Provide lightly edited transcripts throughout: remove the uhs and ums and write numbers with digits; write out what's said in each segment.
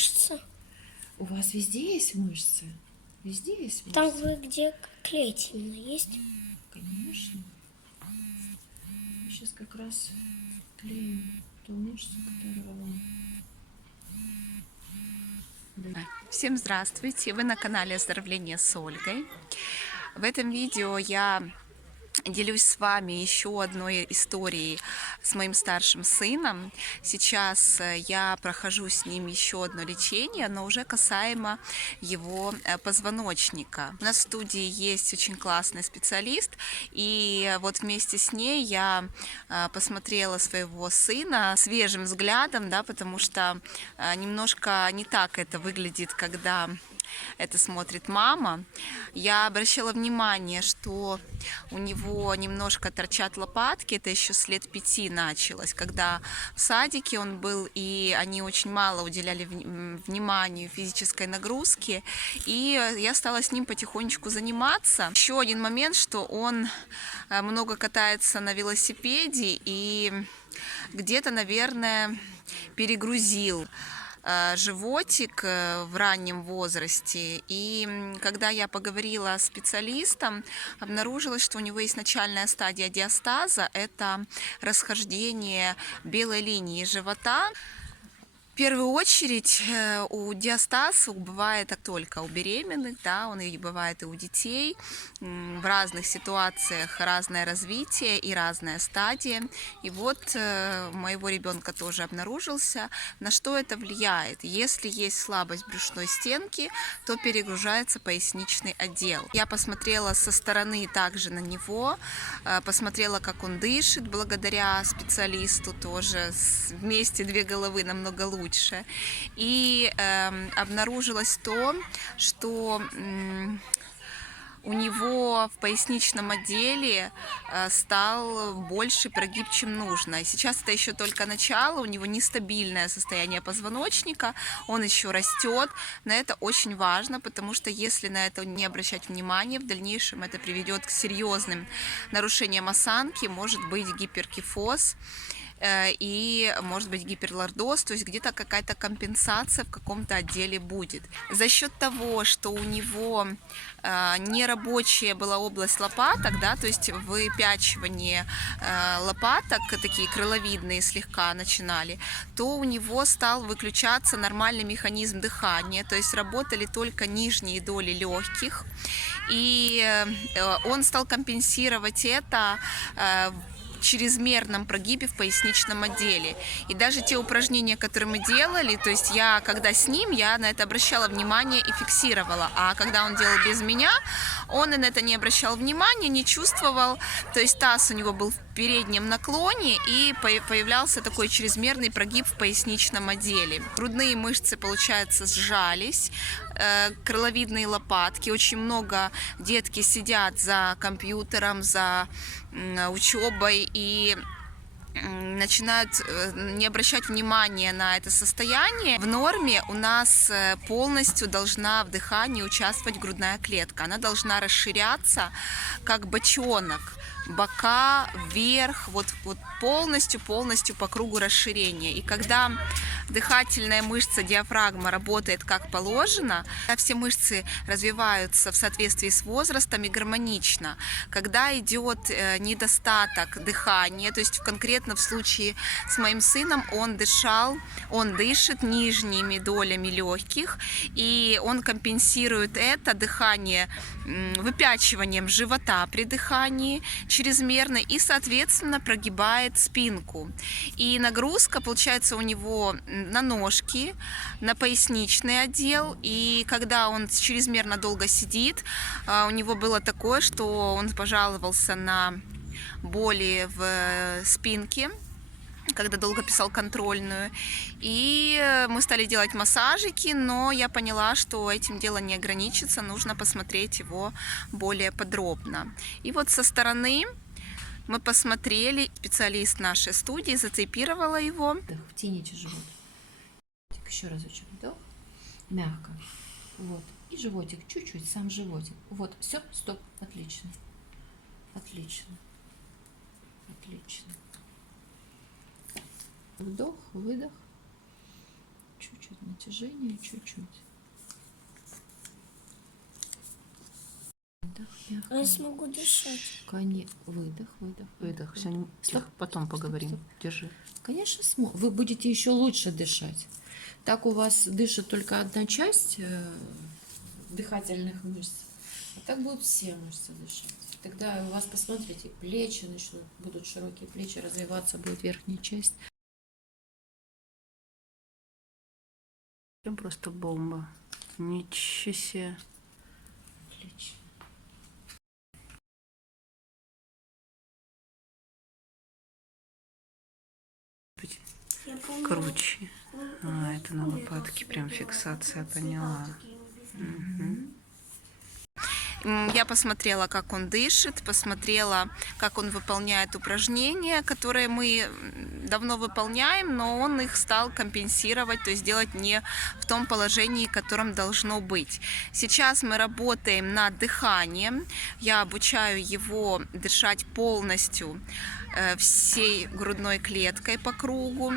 мышцы. У вас везде есть мышцы? Везде есть мышцы? Там, где клетина есть. Конечно. Мы сейчас как раз клеим ту мышцу, которая вам... Всем здравствуйте! Вы на канале Оздоровление с Ольгой. В этом видео я делюсь с вами еще одной историей с моим старшим сыном. Сейчас я прохожу с ним еще одно лечение, но уже касаемо его позвоночника. У нас в студии есть очень классный специалист, и вот вместе с ней я посмотрела своего сына свежим взглядом, да, потому что немножко не так это выглядит, когда это смотрит мама. Я обращала внимание, что у него немножко торчат лопатки, это еще с лет 5 началось, когда в садике он был, и они очень мало уделяли вниманию физической нагрузке, и я стала с ним потихонечку заниматься. Еще один момент, что он много катается на велосипеде и где-то, наверное, перегрузил животик в раннем возрасте, и когда я поговорила с специалистом, обнаружилось, что у него есть начальная стадия диастаза, это расхождение белой линии живота. В первую очередь у диастаза бывает только у беременных, да, он и бывает и у детей. В разных ситуациях разное развитие и разная стадия. И вот у моего ребенка тоже обнаружился. На что это влияет? Если есть слабость брюшной стенки, то перегружается поясничный отдел. Я посмотрела со стороны также на него, посмотрела, как он дышит, благодаря специалисту тоже. Вместе две головы намного лучше. И обнаружилось то, что у него в поясничном отделе стал больше прогиб, чем нужно. И сейчас это еще только начало, у него нестабильное состояние позвоночника, он еще растет. Но это очень важно, потому что если на это не обращать внимания, в дальнейшем это приведет к серьезным нарушениям осанки, может быть гиперкифоз и может быть гиперлордоз, то есть где-то какая-то компенсация в каком-то отделе будет. За счет того, что у него нерабочая была область лопаток, да, то есть выпячивание лопаток, такие крыловидные слегка начинали, то у него стал выключаться нормальный механизм дыхания, то есть работали только нижние доли легких, и он стал компенсировать это чрезмерном прогибе в поясничном отделе. И даже те упражнения, которые мы делали, то есть я, когда с ним, я на это обращала внимание и фиксировала, а когда он делал без меня, он и на это не обращал внимания, не чувствовал, то есть таз у него был в переднем наклоне, и появлялся такой чрезмерный прогиб в поясничном отделе. Грудные мышцы, получается, сжались, крыловидные лопатки, очень много детки сидят за компьютером, за учебой и начинают не обращать внимания на это состояние. В норме у нас полностью должна в дыхании участвовать грудная клетка. Она должна расширяться, как бочонок. Бока вверх, вот полностью по кругу расширения. И когда дыхательная мышца диафрагма работает как положено, все мышцы развиваются в соответствии с возрастом и гармонично. Когда идет недостаток дыхания, то есть конкретно в случае с моим сыном он дышит нижними долями легких, и он компенсирует это дыхание выпячиванием живота при дыхании чрезмерно и, соответственно, прогибает спинку. И нагрузка получается у него на ножки, на поясничный отдел, и когда он чрезмерно долго сидит, у него было такое, что он пожаловался на боли в спинке, когда долго писал контрольную, и мы стали делать массажики, но я поняла, что этим дело не ограничится, нужно посмотреть его более подробно. И вот со стороны мы посмотрели, специалист нашей студии затейпировала его. Втяните живот. Еще разочек вдох, мягко, вот, и животик, чуть-чуть, сам животик, вот, все, стоп, отлично, отлично, отлично. Вдох, выдох, Чуть-чуть натяжение, чуть-чуть. Выдох, мягко. А я смогу дышать. Выдох, выдох. Выдох. Все, стоп, потом поговорим. Держи. Конечно, вы будете еще лучше дышать. Так у вас дышит только одна часть дыхательных мышц, а так будут все мышцы дышать. Тогда у вас, посмотрите, плечи начнут, будут широкие плечи, развиваться будет верхняя часть. Прям просто бомба. Ничего себе. Отлично. Я помню, Круче. А, это на лопатке прям фиксация, поняла. Мгм. Я посмотрела, как он дышит, посмотрела, как он выполняет упражнения, которые мы давно выполняем, но он их стал компенсировать, то есть делать не в том положении, в котором должно быть. Сейчас мы работаем над дыханием. Я обучаю его дышать полностью всей грудной клеткой по кругу.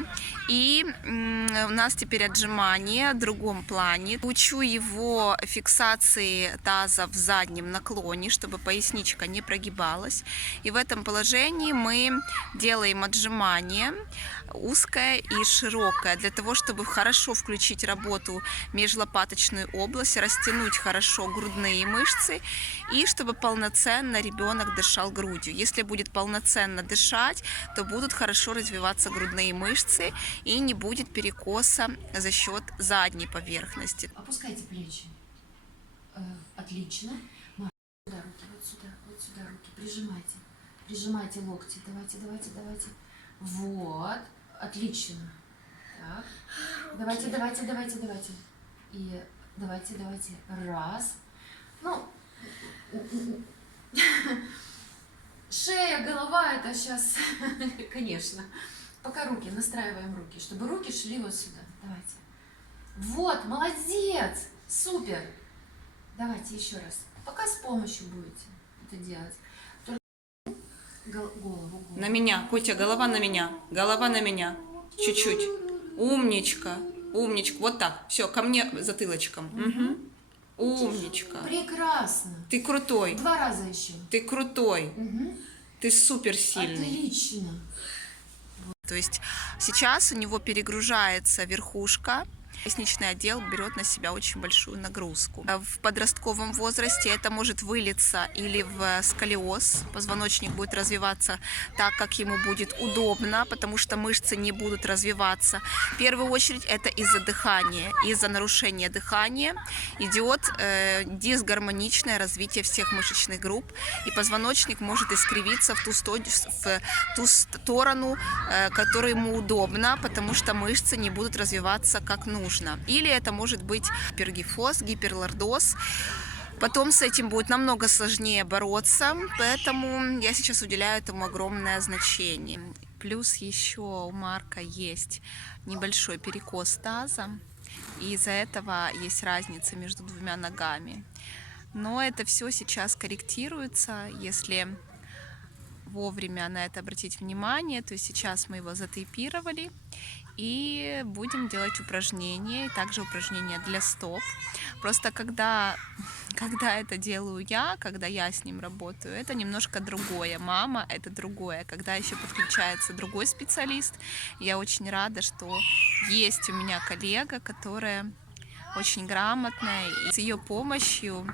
И у нас теперь отжимания в другом плане. Учу его фиксации таза в заднем наклоне, чтобы поясничка не прогибалась. И в этом положении мы делаем отжимания узкое и широкое, для того, чтобы хорошо включить работу межлопаточную область, растянуть хорошо грудные мышцы и чтобы полноценно ребенок дышал грудью. Если будет полноценно дышать, то будут хорошо развиваться грудные мышцы и не будет перекоса за счет задней поверхности. Опускайте плечи. Отлично. Сюда руки, вот сюда руки. Прижимайте. Прижимайте локти. Давайте. Вот. Отлично. Так. Давайте. И давайте. Раз. Ну, шея, голова, это сейчас, конечно. Пока руки, настраиваем руки, чтобы руки шли вот сюда. Давайте. Вот, молодец. Супер. Давайте еще раз. Пока с помощью будете это делать. Только голову. На меня, Котя, голова на меня. Голова на меня. Чуть-чуть. Умничка. Вот так. Все, ко мне затылочком. Угу. Умничка. Прекрасно. Ты крутой. 2 раза еще. Ты крутой. Угу. Ты суперсильный. Отлично. То есть сейчас у него перегружается верхушка. Поясничный отдел берет на себя очень большую нагрузку. В подростковом возрасте это может вылиться или в сколиоз. Позвоночник будет развиваться так, как ему будет удобно, потому что мышцы не будут развиваться. В первую очередь это из-за дыхания. Из-за нарушения дыхания идет дисгармоничное развитие всех мышечных групп, и позвоночник может искривиться в ту сторону, которая ему удобна, потому что мышцы не будут развиваться как нужно. Или это может быть гипергифоз, гиперлордоз. Потом с этим будет намного сложнее бороться, поэтому я сейчас уделяю этому огромное значение. Плюс еще у Марка есть небольшой перекос таза, и из-за этого есть разница между 2 ногами. Но это все сейчас корректируется, если вовремя на это обратить внимание, то сейчас мы его затейпировали. И будем делать упражнения, и также упражнения для стоп. Просто когда это делаю я, когда я с ним работаю, это немножко другое. Мама — это другое. Когда еще подключается другой специалист, я очень рада, что есть у меня коллега, которая очень грамотная, и с ее помощью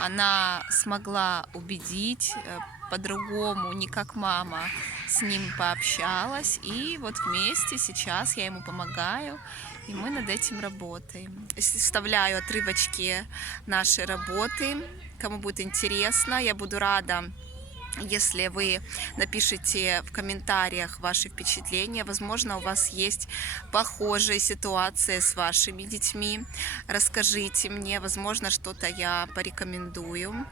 она смогла убедить по-другому, не как мама, с ним пообщалась, и вот вместе сейчас я ему помогаю, и мы над этим работаем. Вставляю отрывочки нашей работы, кому будет интересно, я буду рада, если вы напишите в комментариях ваши впечатления. Возможно, у вас есть похожие ситуации с вашими детьми. Расскажите мне, возможно, что-то я порекомендую.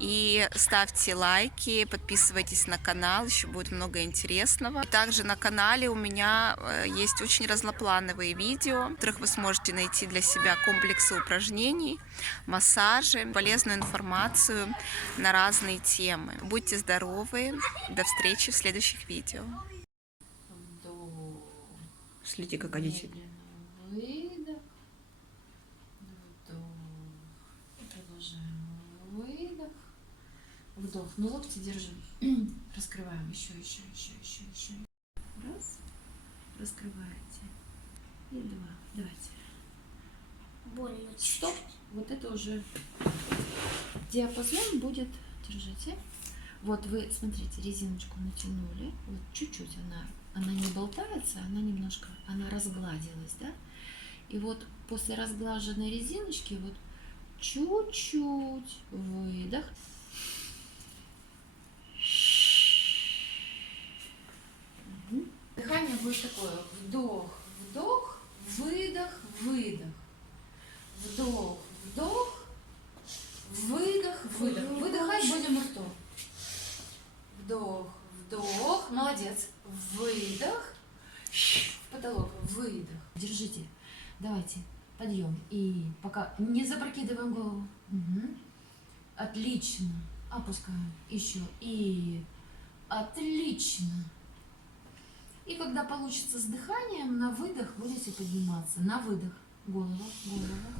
И ставьте лайки, подписывайтесь на канал, еще будет много интересного. Также на канале у меня есть очень разноплановые видео, в которых вы сможете найти для себя комплексы упражнений, массажи, полезную информацию на разные темы. Будьте здоровы, до встречи в следующих видео. Следи, как одеть. Выдох. Вдох. Ну, локти держим. Раскрываем. Еще. Раз. Раскрываете. И два. Давайте. Больно. Стоп. Вот это уже диапазон будет. Держите. Вот вы, смотрите, резиночку натянули. Вот чуть-чуть она не болтается, она разгладилась, да? И вот после разглаженной резиночки вот чуть-чуть выдох. Дыхание будет такое: вдох, вдох, выдох, выдох. Вдох, вдох, выдох, выдох. Выдыхать будем ртом. Вдох, вдох, молодец. Выдох, в потолок, выдох. Держите. Давайте, подъем. И пока не запрокидываем голову. Угу. Отлично. Опускаем. Еще. И отлично. И когда получится с дыханием, на выдох будете подниматься. На выдох. Голова, голова.